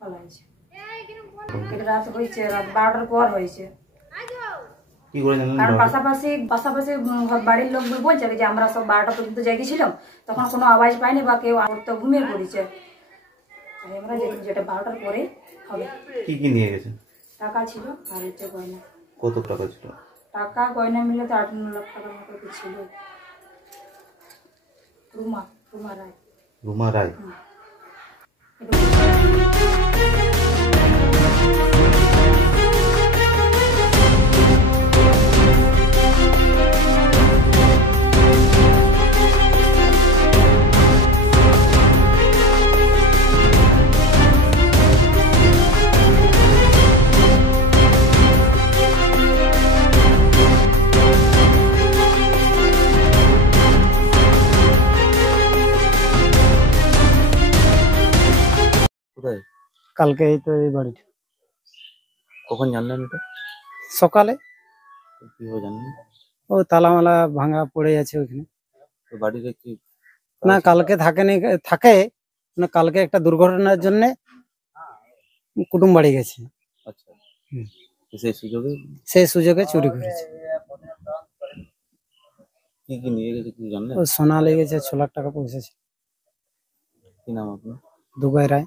পালাইছে। রাত হয়েছে, রাত 12টার পর হয়েছে। কি করে জানেন? কারণ পাশাপাশি বাড়ির লোক বলছে যে আমরা সব 12টা পর্যন্ত যাইতেছিলাম, তখন কোনো আওয়াজ পাইনি বা কেউ তো ঘুমিয়ে পড়েছে। আমরা যেটা 12টার পরে হবে। কি কি নিয়ে গেছেন? টাকা ছিল আর হচ্ছে গয়না। কত টাকা ছিল? টাকা গয়না মিলে তো 8-9 লাখ টাকার মতো ছিল। রুমা রায়। রুমা রায়। কালকে এই তো এই বাড়িতে। কখন জানলেন এটা? সকালে। কিভাবে জানলেন? ও তালামালা ভাঙা পড়ে আছে ওইখানে। তো বাড়িতে কি না কালকে থাকে না, কালকে একটা দুর্ঘটনার জন্য কুটুম বাড়ি গেছে। আচ্ছা, সেই সুযোগে চুরি করেছে। কি কি নিয়ে গেছে কি জানলেন? ও সোনা লেগেছে, 6 লাখ টাকা পয়সা ছিল। কি নাম আপনার? দুগাই রায়।